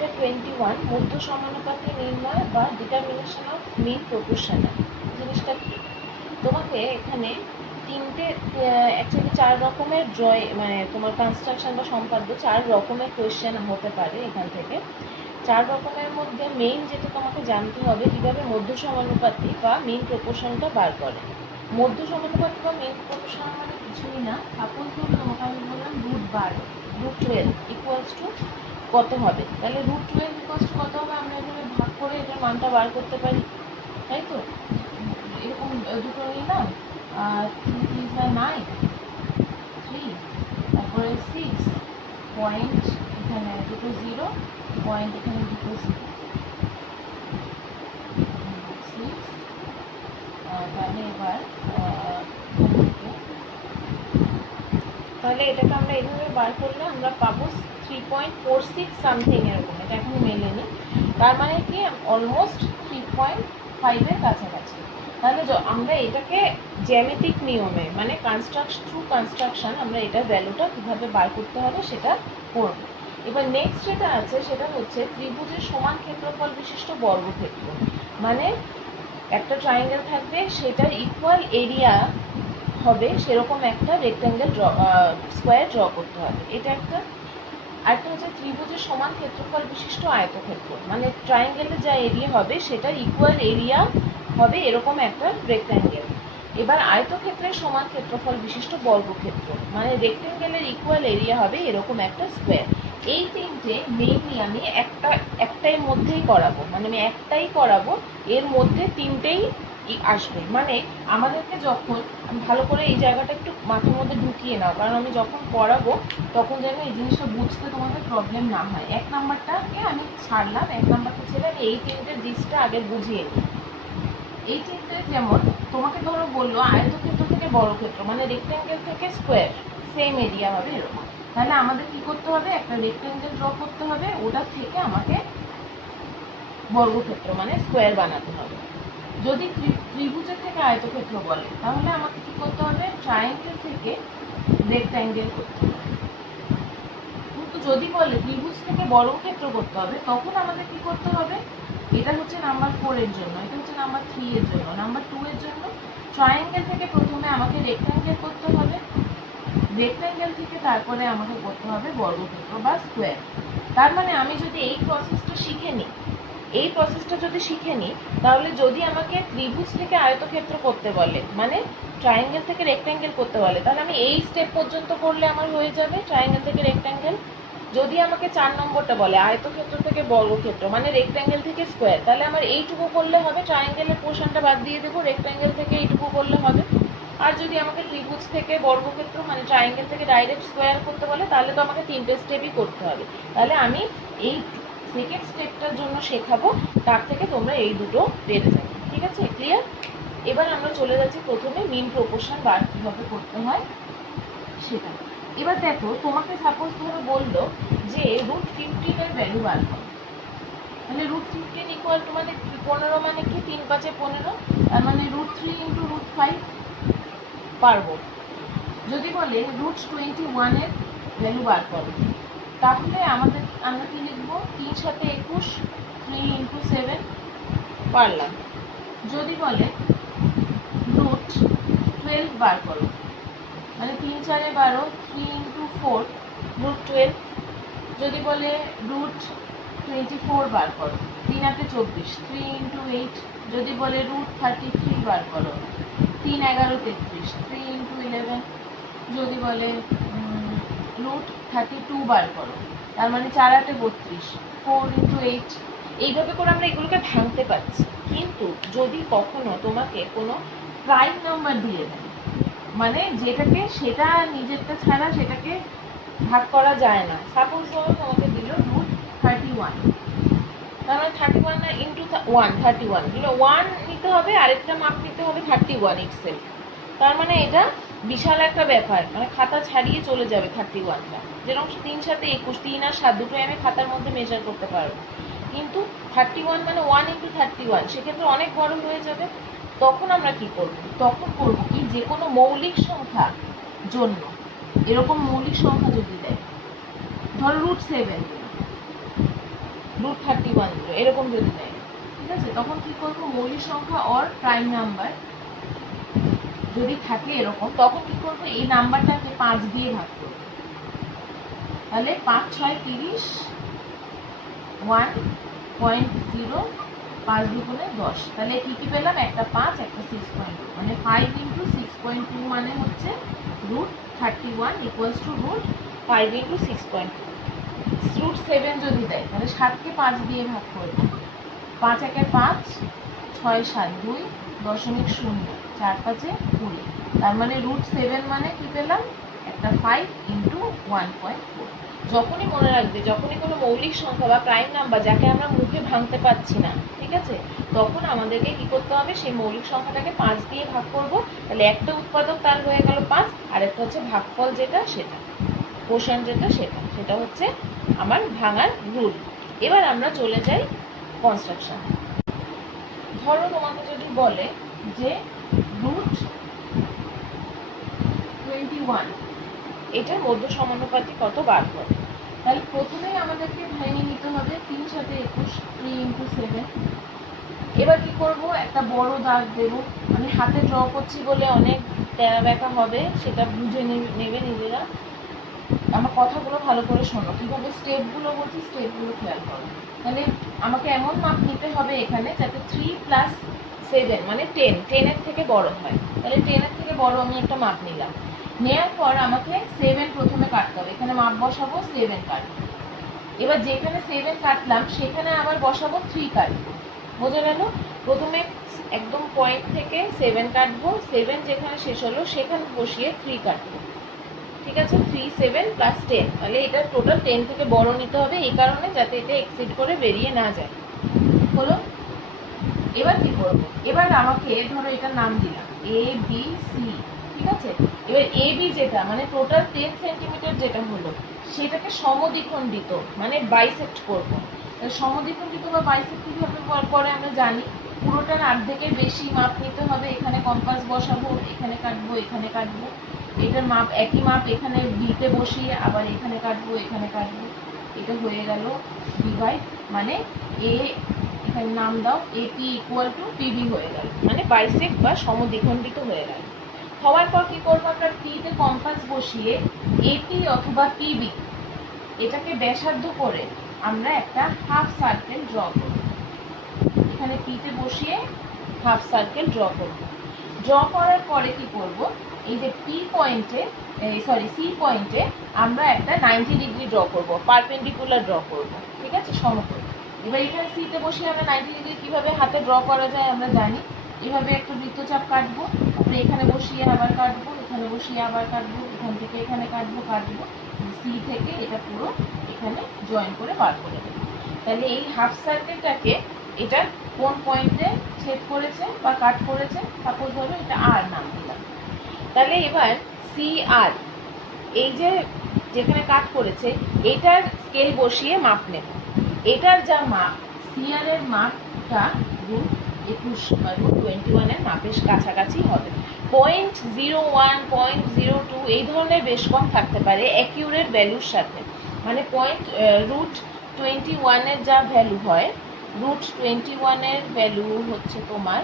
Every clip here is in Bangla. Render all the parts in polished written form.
চ্যাপ্টার 21 মধ্য সমানুপাতি নির্ণয় বা ডিটারমিনেশন অফ মিন প্রপোর্শনাল। জিনিসটা কি, তোমাকে এখানে তিনটে অ্যাকচুয়ালি 4 রকমের মানে তোমার কনস্ট্রাকশন বা সম্পাদ্য 4 রকমের কোয়েশ্চেন হতে পারে। এখান থেকে 4 রকমের মধ্যে মেইন যেটা তোমাকে জানতে হবে কীভাবে মধ্য সমানুপাতি বা মিন প্রপোর্শনটা বার করে। মধ্য সমানুপাতি বা মিন প্রপোর্শন মানে কিছুই না, সাপোজ ধরো তোমাকে আমি বললাম √12 ইকুয়ালস টু কত হবে, তাহলে √12 ইকুয়ালস টু কত হবে আমরা এখানে ভাগ করে এটার মানটা বার করতে পারি, তাই তো। এরকম দুটো নিলাম, 3 9 3, তারপরে 6 পয়েন্ট, এখানে দুটো 0 পয়েন্ট, এখানে দুটো 0, 6। তাহলে এবার তাহলে এটাকে আমরা এইভাবে বার করলে আমরা পাবো 3.46 সামথিং এরকম। এটা এখন মেলেনি, তার মানে কি অলমোস্ট 3.5 এর কাছাকাছি। তাহলে আমরা এটাকে জ্যামিতিক নিয়মে মানে থ্রু কনস্ট্রাকশন আমরা এটার ভ্যালুটা কীভাবে বার করতে হবে সেটা করব। এবার নেক্সট যেটা আছে সেটা হচ্ছে ত্রিভুজের সমান ক্ষেত্রফল বিশিষ্ট বর্গক্ষেত্র। মানে একটা ট্রায়াঙ্গেল থাকবে, সেটার ইকুয়াল এরিয়া হবে সেরকম একটা রেক্ট্যাঙ্গেল স্কোয়ার ড্র করতে হবে, এটা একটা। আরেকটা হচ্ছে ত্রিভুজের সমান ক্ষেত্রফল বিশিষ্ট আয়তক্ষেত্র, মানে ট্রায়াঙ্গেলের যা এরিয়া হবে সেটার ইকুয়াল এরিয়া হবে এরকম একটা রেক্ট্যাঙ্গেল। এবার আয়তক্ষেত্রের সমান ক্ষেত্রফল বিশিষ্ট বর্গক্ষেত্র, মানে রেক্ট্যাঙ্গেলের ইকুয়াল এরিয়া হবে এরকম একটা স্কোয়ার। এই তিনটে মেইনলি আমি একটাই মধ্যেই করাবো, মানে আমি একটাই করাবো, এর মধ্যে তিনটেই আসবে। মানে আমাদেরকে যখন ভালো করে এই জায়গাটা একটু মাথার মধ্যে ঢুকিয়ে নাও, কারণ আমি যখন পড়াবো তখন যেন এই জিনিসটা বুঝতে তোমাদের প্রবলেম না হয়। 1 নাম্বারটাকে আমি ছাড়লাম, 1 নাম্বারটা ছেড়ে আমি এই তিনটের জিনিসটা আগে বুঝিয়ে নিই। এই তিনটে যেমন তোমাকে ধরো বললো আয়তক্ষেত্র থেকে বর্গক্ষেত্র, মানে রেক্ট্যাঙ্গেল থেকে স্কোয়ার সেম এরিয়া হবে এরকম। তাহলে আমাদের কি করতে হবে, একটা রেক্ট্যাঙ্গেল ড্র করতে হবে, ওটা থেকে আমাকে বর্গক্ষেত্র মানে স্কোয়ার বানাতে হবে। যদি ত্রিভুজের থেকে আয়তক্ষেত্র বলে তাহলে আমাকে কি করতে হবে, ট্রায়াঙ্গেল থেকে রেক্ট্যাঙ্গেল করতে হবে। কিন্তু যদি বলে ত্রিভুজ থেকে বর্গক্ষেত্র করতে হবে তখন আমাদের কি করতে হবে, এটা হচ্ছে নাম্বার 4 এর জন্য, এটা হচ্ছে নাম্বার 3 এর জন্য। নাম্বার 2 এর জন্য ট্রায়াঙ্গেল থেকে প্রথমে আমাকে রেক্ট্যাঙ্গেল করতে হবে, রেক্ট্যাঙ্গেল থেকে তারপরে আমাকে করতে হবে বর্গক্ষেত্র বা স্কোয়ার। তার মানে আমি যদি এই প্রসেসটা শিখে নিই, তাহলে যদি আমাকে ত্রিভুজ থেকে আয়তক্ষেত্র করতে বলে, মানে ট্রায়াঙ্গেল থেকে রেক্ট্যাঙ্গেল করতে বলে, তাহলে আমি এই স্টেপ পর্যন্ত করলে আমার হয়ে যাবে ট্রায়াঙ্গেল থেকে রেক্ট্যাঙ্গেল। যদি আমাকে 4 নম্বরটা বলে আয়তক্ষেত্র থেকে বর্গক্ষেত্র মানে রেক্ট্যাঙ্গেল থেকে স্কোয়ার, তাহলে আমার এইটুকু করলে হবে, ট্রায়াঙ্গেলের পোর্শনটা বাদ দিয়ে দেবো, রেক্ট্যাঙ্গেল থেকে এইটুকু করলে হবে। আর যদি আমাকে ত্রিভুজ থেকে বর্গক্ষেত্র মানে ট্রায়াঙ্গেল থেকে ডাইরেক্ট স্কোয়ার করতে বলে তাহলে তো আমাকে 3টে স্টেপই করতে হবে। তাহলে আমি এই সেকেন্ড স্টেপটার জন্য শেখাবো, তার থেকে তোমরা এই দুটো পেরে যাবে। ঠিক আছে, ক্লিয়ার? এবার আমরা চলে যাচ্ছি প্রথমে মিন প্রপোর্শন বার কীভাবে করতে হয় সেটা। এবার দেখো তোমাকে সাপোজ ধরো বললো যে √15 এর ভ্যালু বার করো, তাহলে √15 ইকুয়াল টু মানে 15 মানে কি 3 5 15, তার মানে √3 ইন্টু √5 পারবো। যদি বলে √21 এর ভ্যালু বার করো তাহলে আমরা কি লিখবো, 3 7 21, 3 ইন্টু 7 পারলাম। যদি বলে √12 বার করো, মানে 3 4 12, 3 ইন্টু 4 √12। যদি বলে √24 বার করো, 3 8 24, 3 ইন্টু 8। যদি বলে √33 বার করো, 3 11 33, 3 ইন্টু 11। যদি বলে √32 বার করো, তার মানে 4 8 32, 4 ইন্টু 8। এইভাবে করে আমরা এগুলোকে ভাঙতে পারছি। কিন্তু যদি কখনো তোমাকে কোনো প্রাইম নাম্বার দিয়ে দেয়, মানে যেটাকে সেটা নিজেরটা ছাড়া সেটাকে ভাগ করা যায় না, সাপোজ ধরো তোমাকে দিল √31, তার মানে 31 না ইন্টু 1 31, দিল 1 নিতে হবে, আরেকটা মাপ নিতে হবে 31 এক্সেল। তার মানে এটা বিশাল একটা ব্যাপার, মানে খাতা ছাড়িয়ে চলে যাবে 31টা। যেরকম 3 7 21, 3 আর 7 দুটোই আমি খাতার মধ্যে মেজার করতে পারবো, কিন্তু 31 মানে 1 ইন্টু 31 সেক্ষেত্রে অনেক বড় হয়ে যাবে। তখন আমরা কি করব, তখন করবো কি, যে কোনো মৌলিক সংখ্যা জন্য এরকম মৌলিক সংখ্যা যদি দেয়, ধরো √7, √31 দিল, এরকম যদি দেয়, ঠিক আছে, তখন কি করবো, মৌলিক সংখ্যা অর প্রাইম নাম্বার যদি থাকে এরকম, তখন কি করবো, এই নাম্বারটাকে 5 দিয়ে ভাগ করবো। তাহলে 5 6 30, 1.0, 5 দুগুণে 10, তাহলে কি কি পেলাম, একটা 5 একটা 6.2, মানে 5 × 6.2 মানে হচ্ছে √31 = √5 × 6.2। √7 যদি দেয় তাহলে 7কে 5 দিয়ে ভাগ করবো, 5 একে 5, 6 7 2, 0.0, 4 5 20, তার মানে √7 মানে কি পেলাম, একটা 5 × 1.4। যখনই মনে রাখবে, যখনই কোনো মৌলিক সংখ্যা বা প্রাইম নাম্বার যাকে আমরা মুখে ভাঙতে পারছি না, ঠিক আছে, তখন আমাদেরকে কি করতে হবে, সেই মৌলিক সংখ্যাটাকে 5 দিয়ে ভাগ করব। তাহলে একটা উৎপাদক তার হয়ে গেল 5, আর একটা হচ্ছে ভাগফল যেটা সেটা, কোশ্চেন যেটা সেটা হচ্ছে আমার ভাঙার রুল। এবার আমরা চলে যাই কনস্ট্রাকশন। ধরো তোমাকে যদি বলে যে √21 এটার মধ্য সমানুপাতি কত বার করে, তাহলে প্রথমেই আমাদেরকে ভেঙে নিতে হবে 3 × 21, 3 × 7। এবার কি করব, একটা বড় দাগ দেব, আমি হাতে ড্র করছি বলে অনেক তেরা বেঁকা হবে, সেটা বুঝে নেবে নিজেরা। আমার কথাগুলো ভালো করে শোনো, কীভাবে স্টেপগুলো বলছি স্টেপগুলো খেয়াল করো। তাহলে আমাকে এমন মাপ নিতে হবে এখানে যাতে 3 + 7 মানে 10, 10-এর থেকে বড় হয়। তাহলে 10-এর থেকে বড় আমি একটা মাপ নিলাম, নেওয়ার পর আমাকে 7 প্রথমে কাটতে হবে, এখানে মাপ বসাবো, 7 কাটবো। এবার যেখানে 7 কাটলাম সেখানে আবার বসাবো 3 কাটবো, বোঝা গেল? প্রথমে একদম পয়েন্ট থেকে 7 কাটবো, 7 যেখানে শেষ হলো সেখানে বসিয়ে 3 কাটবো, ঠিক আছে, 3 7 + 10, তাহলে এটা টোটাল 10 থেকে বড় নিতে হবে, এই কারণে যাতে এটা এক্সিড করে বেরিয়ে না যায়, হলো? এবার কি করবো, এবার আমাকে ধরো এটার নাম দিলাম ABC, ঠিক আছে। এবার AB যেটা মানে টোটাল 10 সেন্টিমিটার যেটা হলো সেটাকে সমদ্বিখণ্ডিত মানে বাইসেক্ট করবো। সমদ্বিখণ্ডিত বা বাইসেক্ট কিভাবে করে আমরা জানি, পুরোটার অর্ধেকের বেশি মাপ নিতে হবে, এখানে কম্পাস বসাবো, এখানে কাটবো, এখানে কাটবো, এটার মাপ একই মাপ এখানে বিতে বসিয়ে আবার এখানে কাটবো, এখানে কাটবো, এটা হয়ে গেল ডিভাইড, মানে এ, এখানে নাম দাও AP = PB হয়ে গেল, মানে বাইসেক্ট বা সমদ্বিখণ্ডিত হয়ে গেল। হওয়ার পর কি করবো, আমরা P-তে কম্পাস বসিয়ে AP অথবা PB এটাকে ব্যাসার্ধ করে আমরা একটা হাফ সার্কেল ড্র করব। এখানে P-তে বসিয়ে হাফ সার্কেল ড্র করব। ড্র করার পরে কি করব, এই যে C পয়েন্টে আমরা একটা 90 ডিগ্রি ড্র করব, পারপেন্ডিকুলার ড্র করব, ঠিক আছে, সমকোণ। এবার এখানে C-তে বসিয়ে আমরা 90 ডিগ্রি কিভাবে হাতে ড্র করা যায় আমরা জানি, এভাবে একটা বৃত্তচাপ কাটবো, তারপরে এখানে বসিয়ে আবার কাটবো, এখানে বসিয়ে আবার কাটবো, এখান থেকে এখানে কাটবো, C থেকে এটা পুরো এখানে জয়েন করে বার করে দেবো। তাহলে এই হাফ সার্কেলটাকে এটা কোন পয়েন্টে ছেদ করেছে বা কাট করেছে, সাপোজ ধরো এটা R নাম দিলাম। তাহলে এবার CR এই যে যেখানে কাট করেছে এটার স্কেল বসিয়ে মাপ নেব, এটার যা মাপ CR এর মাপটা √21 বা √21 এর মাপের কাছাকাছি হবে। 0.01 0.02 এই ধরনের বেশ কম থাকতে পারে অ্যাকিউরেট ভ্যালুর সাথে, মানে √21 এর যা ভ্যালু হয়, √21 এর ভ্যালু হচ্ছে তোমার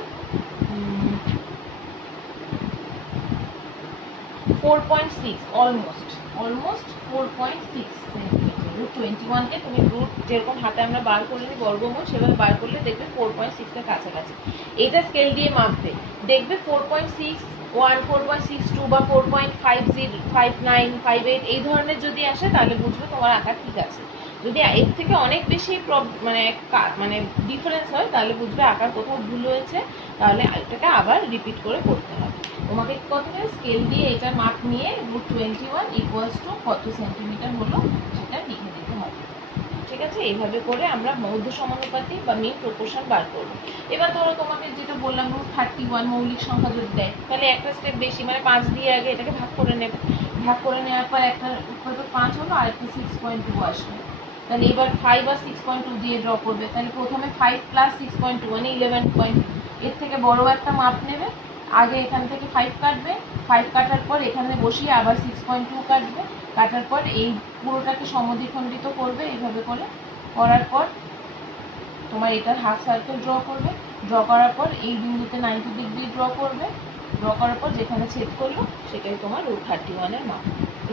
4.6, অলমোস্ট 4.6 সেন্টিমিটার। √21কে তুমি রুট যেরকম হাতে আমরা বার করে নিই বর্গমূল, সেভাবে বার করলে দেখবে 4.6 এর কাছাকাছি। এটা স্কেল দিয়ে মাপবে, দেখবে 4.61, 4.62 বা 4.59, 58 এই ধরনের যদি আসে তাহলে বুঝবে তোমার আকার ঠিক আছে। যদি এর থেকে অনেক বেশি মানে ডিফারেন্স হয় তাহলে বুঝবে আকার কোথাও ভুল হয়েছে, তাহলে এটাকে আবার রিপিট করে করতে হবে। তোমাকে কি করতে হবে, স্কেল দিয়ে এটার মাপ নিয়ে √21 = কত সেন্টিমিটার হলো সেটা লিখে দিতে হবে, ঠিক আছে। এইভাবে করে আমরা মধ্য সমানুপাতি বা মিন প্রপোর্শন বার করব। এবার ধরো তোমাকে যেটা বললাম √31 মৌলিক সংখ্যা যদি দেয় তাহলে একটা স্টেপ বেশি, মানে 5 দিয়ে আগে এটাকে ভাগ করে নেবে, ভাগ করে নেওয়ার পর একটা উৎপাদক 5 হলো আর একটা 6.2 আসবে। তাহলে এবার 5 আর 6.2 দিয়ে ড্র করবে, তাহলে প্রথমে 5 + 6.2 মানে 11. এর থেকে বড় একটা মাপ নেবে, আগে এখান থেকে 5 কাটবে, 5 কাটার পর এখানে বসিয়ে আবার 6.2 কাটবে, কাটার পর এই পুরোটাকে সমদ্বিখণ্ডিত করবে এইভাবে করে, করার পর তোমার এটার হাফ সার্কেল ড্র করবে, ড্র করার পর এই বিন্দুতে 90 ডিগ্রি ড্র করবে, ড্র করার পর যেখানে ছেদ করলো সেটাই তোমার √31 মাপ।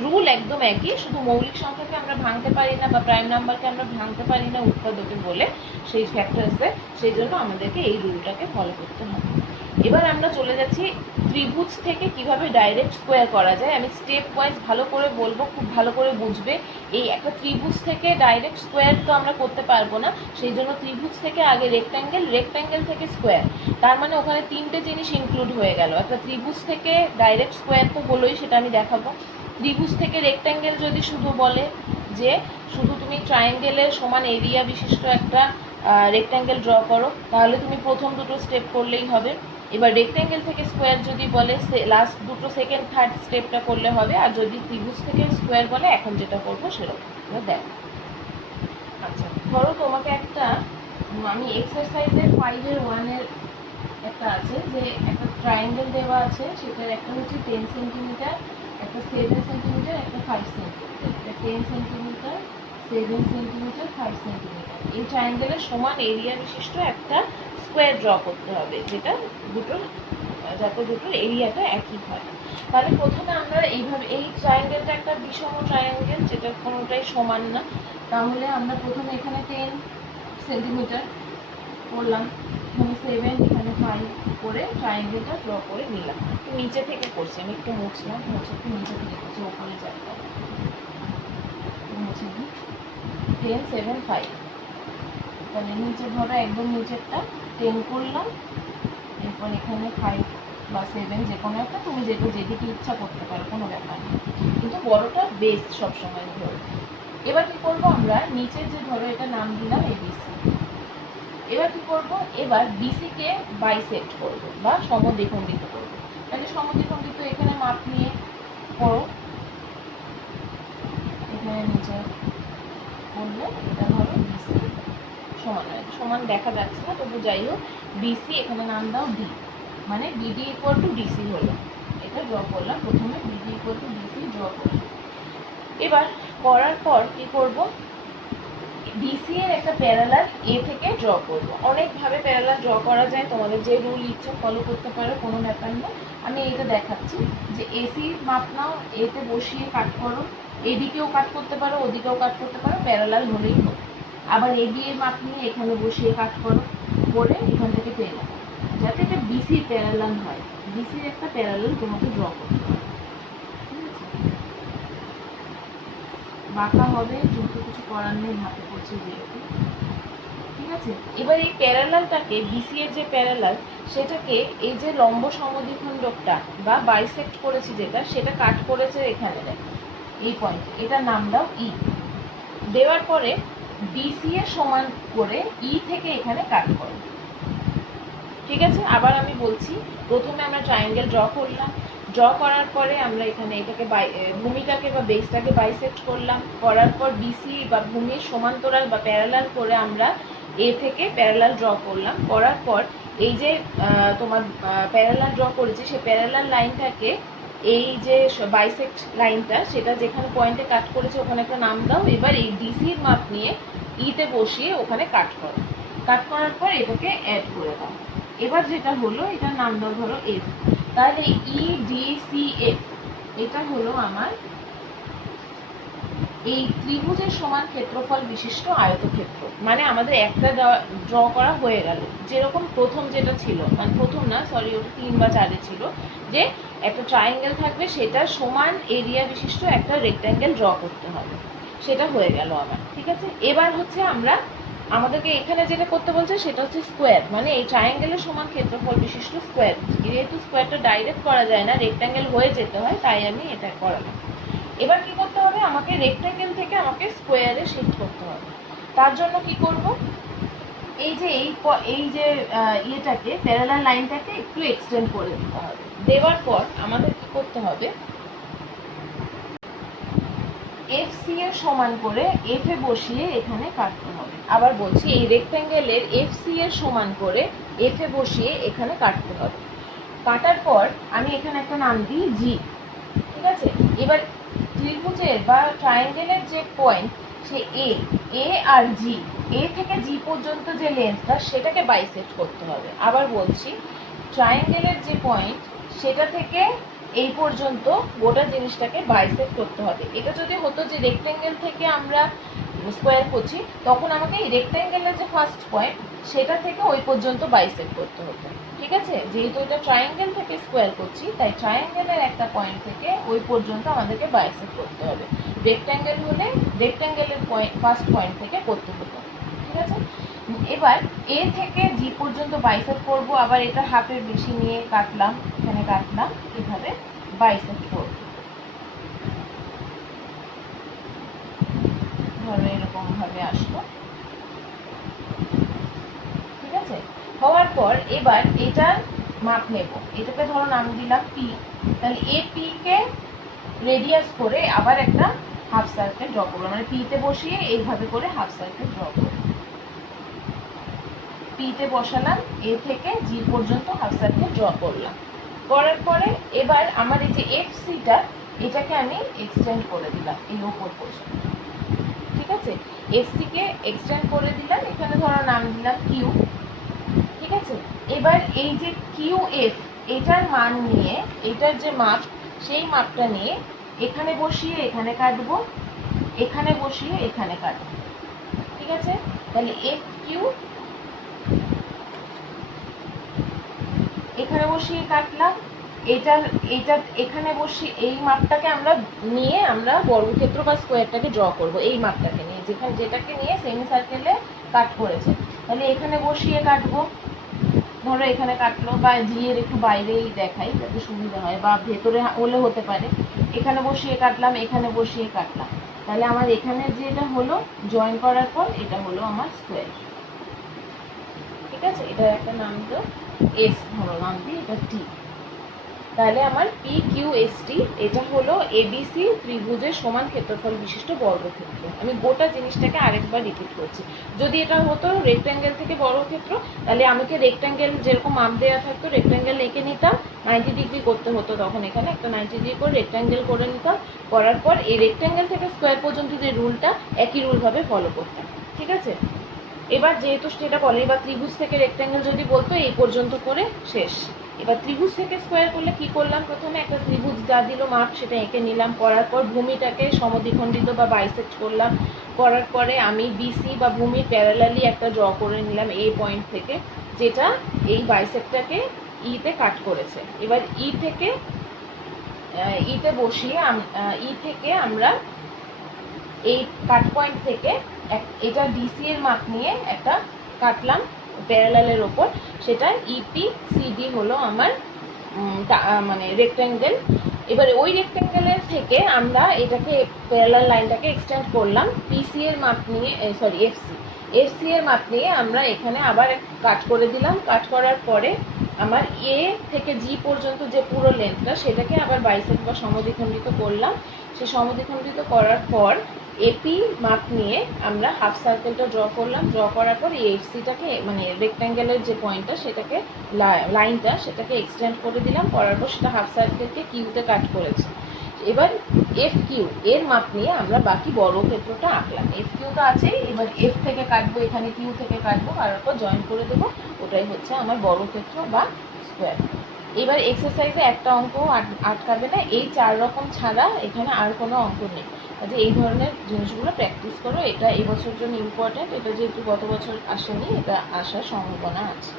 রুল একদম একই, শুধু মৌলিক সংখ্যাকে আমরা ভাঙতে পারি না বা প্রাইম নাম্বারকে আমরা ভাঙতে পারি না উৎপাদকে বলে সেই ফ্যাক্টরসে, সেই জন্য আমাদেরকে এই রুলটাকে ফলো করতে হবে। এবার আমরা চলে যাচ্ছি ত্রিভুজ থেকে কিভাবে ডাইরেক্ট স্কোয়ার করা যায়। আমি স্টেপ ওয়াইজ ভালো করে বলবো, খুব ভালো করে বুঝবে। এই একটা ত্রিভুজ থেকে ডাইরেক্ট স্কোয়ার তো আমরা করতে পারবো না, সেই জন্য ত্রিভুজ থেকে আগে রেক্ট্যাঙ্গেল, রেক্ট্যাঙ্গেল থেকে স্কোয়ার। তার মানে ওখানে তিনটে জিনিস ইনক্লুড হয়ে গেল। একটা ত্রিভুজ থেকে ডাইরেক্ট স্কোয়ার তো হলোই, সেটা আমি দেখাবো। ত্রিভুজ থেকে রেক্ট্যাঙ্গেল যদি শুধু বলে যে শুধু তুমি ট্রায়াঙ্গেলের সমান এরিয়া বিশিষ্ট একটা রেক্ট্যাঙ্গেল ড্র করো, তাহলে তুমি প্রথম দুটো স্টেপ করলেই হবে। এবার রেক্ট্যাঙ্গেল থেকে স্কোয়ার যদি বলে লাস্ট দুটো সেকেন্ড থার্ড স্টেপটা করলে হবে। আর যদি ত্রিভুজ থেকে স্কোয়ার বলে এখন যেটা করবো সেরকম দেখো। আচ্ছা, ধরো তোমাকে একটা, আমি এক্সারসাইজের 5-এর 1-এর একটা আছে যে একটা ট্রায়াঙ্গেল দেওয়া আছে, সেটার একটা হচ্ছে 10 সেন্টিমিটার, একটা 7 সেন্টিমিটার, একটা 5 সেন্টিমিটার। একটা 10 সেন্টিমিটার, 7 সেন্টিমিটার, 5 সেন্টিমিটার। এই ট্রায়াঙ্গেলের সমান এরিয়া বিশিষ্ট একটা স্কোয়ার ড্র করতে হবে, যেটা যাতে দুটোর এরিয়াটা একই হয়। তাহলে প্রথমে আমরা এইভাবে, এই ট্রায়াঙ্গেলটা একটা বিষম ট্রায়াঙ্গেল যেটা কোনোটাই সমান না, তাহলে আমরা প্রথমে এখানে 10 সেন্টিমিটার করলাম, এখানে 7, এখানে 5 করে ট্রায়াঙ্গেলটা ড্র করে নিলাম। নিচে থেকে করছি আমি, একটু মুছলাম, একটু নিচে থেকে করছি, ওপরে যাবো, মুছে দিই। 10, 7, 5, তাহলে নিচে ধরো একদম নিচেরটা 10 করলাম, এরপর এখানে 5 বা 7 যে কোনো একটা, তুমি যেদিকে ইচ্ছা করতে পারো, কোনো ব্যাপার নেই, কিন্তু বড়টা বেস্ট সবসময় ধরো। এবার কি করবো আমরা, নিচের যে ধরো এটা নাম দিলাম ABC। এবার কি করবো, এবার বিসিকে বাইসেক্ট করবো বা সমদ্বিখণ্ডিত করবো। তাহলে সমদ্বিখণ্ডিত এখানে মাপ নিয়ে করো, এখানে নিচে করলে এটা ধরো বিসি সমান হয়, সমান দেখা যাচ্ছে না তবু যাই হোক, বিসি এখানে নাম দাও ডি, মানে বিডি ইকুয়াল টু ডিসি হলো। এটা ড্র করলাম, প্রথমে BD equal to DC draw করলাম। এবার করার পর কি করব, বিসি এর একটা প্যারালাল এ থেকে ড্র করব। অনেকভাবে প্যারালাল ড্র করা যায়, তোমাদের যে রুল ইচ্ছে ফলো করতে পারো, কোনো ব্যাপার না। আমি এইটা দেখাচ্ছি যে এসি মাপ নাও, এতে বসিয়ে কাট করো, এদিকেও কাট করতে পারো, ওদিকেও কাট করতে পারো, প্যারালাল হলেই হবে। আবার এবি এর মাপ নিয়ে এখানে বসিয়ে কাট করো, করে এখান থেকে পেয়ে যাবে, যাতে এটা বিসি প্যারালাল হয়। বিসির একটা প্যারালাল তোমাকে ড্র করতে হবে, বাঁকা হবে কিন্তু কিছু করার নেই, হাতে করছে যেহেতু, ঠিক আছে। এবার এই প্যারালালটাকে, বিসি এর যে প্যারালাল সেটাকে এই যে লম্ব সমদ্বিখণ্ডকটা বা বাইসেক্ট করেছি যেটা, সেটা কাট করেছে এখানে দেখো এই পয়েন্ট, এটার নাম দাও ই। দেওয়ার পরে বিসি এর সমান করে ই থেকে এখানে কাট করো, ঠিক আছে। আবার আমি বলছি, প্রথমে আমরা ট্রায়াঙ্গেল ড্র করলাম, ড্র করার পরে আমরা এখানে এটাকে ভূমিটাকে বা বেসটাকে বাইসেক্ট করলাম, করার পর বিসি বা ভূমির সমান্তরাল বা প্যারালাল করে আমরা এ থেকে প্যারালাল ড্র করলাম, করার পর এই যে তোমার প্যারালাল ড্র করেছি সেই প্যারালাল লাইনটাকে, এই যে বাইসেক্ট লাইনটা সেটা যেখানে পয়েন্টে কাট করেছে ওখানে একটা নাম দাও। এবার এই ডিসির মাপ নিয়ে ইতে বসিয়ে ওখানে কাট করো, কাট করার পর এটাকে অ্যাড করে দাও। এবার যেটা হলো এটার নাম দাও ধরো এফ। তাহলে EDCF এটা হলো আমার এই ত্রিভুজের সমান ক্ষেত্রফল বিশিষ্ট আয়তক্ষেত্র। মানে আমাদের একটা ড্র করা হয়ে গেল, যেরকম প্রথম যেটা ছিল, মানে প্রথম না সরি, ওটা 3 বা 4-এ ছিল, যে একটা ট্রায়াঙ্গেল থাকবে সেটার সমান এরিয়া বিশিষ্ট একটা রেক্ট্যাঙ্গেল ড্র করতে হবে, সেটা হয়ে গেল আমার, ঠিক আছে। এবার হচ্ছে আমাদেরকে এখানে যেটা করতে বলছে সেটা হচ্ছে স্কোয়ার, মানে এই ট্রায়াঙ্গেলের সমান ক্ষেত্রফল বিশিষ্ট স্কোয়ার। যেহেতু স্কোয়ারটা ডাইরেক্ট করা যায় না, রেক্ট্যাঙ্গেল হয়ে যেতে হয়, তাই আমি এটা করালাম। এবার কি করতে হবে, আমাকে রেক্ট্যাঙ্গেল থেকে আমাকে স্কোয়ারে শিফট করতে হবে। তার জন্য কি করব, এই যে ইয়েটাকে, প্যারালাল লাইনটাকে একটু এক্সটেন্ড করে দিতে হবে। দেওয়ার পর আমাদের কি করতে হবে, এফসি এর সমান করে এফ এ বসিয়ে এখানে কাটতে হবে। আবার বলছি, এই রেক্ট্যাঙ্গেলের এফসি এর সমান করে এফ এ বসিয়ে এখানে কাটতে হবে। কাটার পর আমি এখানে একটা নাম দিই জি, ঠিক আছে। এবার ত্রিভুজের বা ট্রায়াঙ্গেলের যে পয়েন্ট সে এ আর জি, এ থেকে জি পর্যন্ত যে লেন্থটা সেটাকে বাইসেক্ট করতে হবে। আবার বলছি, ট্রায়াঙ্গেলের যে পয়েন্ট সেটা থেকে এই পর্যন্ত গোটা জিনিসটাকে বাইসেক্ট করতে হবে। এটা যদি হতো যে রেক্টেঙ্গেল থেকে আমরা স্কোয়ার করছি, তখন আমাকে এই রেক্টেঙ্গেলের যে ফার্স্ট পয়েন্ট সেটা থেকে ওই পর্যন্ত বাইসেক্ট করতে হতো। ঠিক আছে, যেহেতু এটা ট্রায়াঙ্গেল থেকে স্কোয়ার করছি, তাই ট্রায়াঙ্গেলের একটা পয়েন্ট থেকে ওই পর্যন্ত আমাদেরকে বাইসেক্ট করতে হবে। রেক্টেঙ্গেল হলে রেক্টেঙ্গেলের পয়েন্ট ফার্স্ট পয়েন্ট থেকে করতে হতো। ঠিক আছে, এবার এ থেকে জি পর্যন্ত বাইসেক্ট করব। আবার এটা হাফের বেশি নিয়ে কাটলাম, এখানে কাটলাম, এভাবে বাইসেক্ট করব। ধরো এরকম ভাবে আসলো। ঠিক আছে, হওয়ার পর এবার এটার মাপ নেব। এটাকে ধরো নাম দিলাম পি। তাহলে এ পি কে রেডিয়াস করে আবার একটা হাফ সার্কেল ড্র করবো, মানে পিতে বসিয়ে এইভাবে করে হাফ সার্কেল ড্র করবো। পিতে বসালাম, এ থেকে জি পর্যন্ত হাফ সার্কেল ড্র করলাম। করার পরে এবার আমার এই যে এফ সিটা, এটাকে আমি এক্সটেন্ড করে দিলাম এই ওপর পর্যন্ত। ঠিক আছে, এফ সি কে এক্সটেন্ড করে দিলাম, এখানে ধরো নাম দিলাম কিউ। ঠিক আছে, এবার এই যে কিউ এফ, এটার মান নিয়ে, এটার যে মাপ সেই মাপটা নিয়ে এখানে বসিয়ে এখানে কাটবো, এখানে বসিয়ে এখানে কাটবো। ঠিক আছে, তাহলে এফ কিউ এখানে বসিয়ে কাটলাম, এটা এটা এখানে বসিয়ে এই মাপটাকে আমরা নিয়ে আমরা বর্গক্ষেত্র বা স্কোয়ারটাকে ড্র করব এই মাপটাকে নিয়ে, যেটাকে নিয়ে সেমি সার্কেলে কাট করেছে। তাহলে এখানে বসিয়ে কাটবো, ধরো এখানে কাটলো, বা জি এর একটু বাইরেই দেখাই যাতে সুবিধা হয়, বা ভেতরে হলে হতে পারে। এখানে বসিয়ে কাটলাম, এখানে বসিয়ে কাটলাম, তাহলে আমার এখানে যেটা হলো জয়েন করার পর এটা হলো আমার স্কোয়ার। ঠিক আছে, এটার একটা নাম তো এস, ধরো নাম দিই এটা টি। তাহলে আমার পি কিউ এস টি এটা হলো এবিসি ত্রিভুজের সমান ক্ষেত্রফল বিশিষ্ট বর্গক্ষেত্র। আমি গোটা জিনিসটাকে আরেকবার রিপিট করছি। যদি এটা হতো রেক্ট্যাঙ্গেল থেকে বর্গক্ষেত্র, তাহলে আমাকে রেক্ট্যাঙ্গেল যেরকম মাপ দেওয়া থাকতো রেক্ট্যাঙ্গেল এঁকে নিতাম, 90 ডিগ্রি করতে হতো, তখন এখানে একটা 90 ডিগ্রি করে রেক্ট্যাঙ্গেল করে নিতাম। করার পর এই রেক্ট্যাঙ্গেল থেকে স্কোয়ার পর্যন্ত যে রুলটা, একই রুলভাবে ফলো করতাম। ঠিক আছে, এবার যেহেতু সেটা বলে, এবার ত্রিভুজ থেকে রেক্ট্যাঙ্গেল যদি বলতো এই পর্যন্ত করে শেষ। এবার ত্রিভুজ থেকে স্কোয়ার করলে কি করলাম, প্রথমে একটা ত্রিভুজ যা দিল মাপ সেটা এঁকে নিলাম, করার পর ভূমিটাকে সমদ্বিখণ্ডিত বা বাইসেক্ট করলাম, করার পরে আমি বিসি বা ভূমির প্যারালালি একটা ড্র করে নিলাম এ পয়েন্ট থেকে, যেটা এই বাইসেক্টটাকে ইতে কাট করেছে। এবার ইতে বসিয়ে ই থেকে আমরা এই কাট পয়েন্ট থেকে এটা ডিসি এর মাপ নিয়ে একটা কাটলাম প্যারালালের ওপর, সেটা ইপি সিডি হলো আমার মানে রেক্ট্যাঙ্গেল। এবারে ওই রেক্ট্যাঙ্গেলের থেকে আমরা এটাকে প্যারালাল লাইনটাকে এক্সটেন্ড করলাম পিসি এর মাপ নিয়ে, সরি এফসি এর মাপ নিয়ে আমরা এখানে আবার কাট করে দিলাম। কাট করার পরে আমার এ থেকে জি পর্যন্ত যে পুরো লেন্থটা সেটাকে আবার বাইসেক্ট বা সমদ্বিখণ্ডিত করলাম। সে সমদ্বিখণ্ডিত করার পর এপি মাপ নিয়ে আমরা হাফ সার্কেলটা ড্র করলাম। ড্র করার পর এই এফসিটাকে মানে রেক্ট্যাঙ্গেলের যে পয়েন্টটা সেটাকে লাইনটা সেটাকে এক্সটেন্ড করে দিলাম। করার পর সেটা হাফ সার্কেলকে কিউতে কাট করেছে। এবার এফ কিউ এর মাপ নিয়ে আমরা বাকি বর্গক্ষেত্রটা আঁকলাম। এফ কিউটা আছেই, এবার এফ থেকে কাটবো, এখানে কিউ থেকে কাটবো, কাটার পর জয়েন করে দেবো। ওটাই হচ্ছে আমার বর্গক্ষেত্র বা স্কোয়ার। এবার এক্সারসাইজে একটা অঙ্ক আটকাবে না, এই 4 রকম ছাড়া এখানে আর কোনো অঙ্ক নেই। কাজে এই ধরনের জিনিসগুলো প্র্যাকটিস করো, এটা এই বছর জন্য ইম্পর্ট্যান্ট। এটা যেহেতু গত বছর আসেনি, এটা আসার সম্ভাবনা আছে।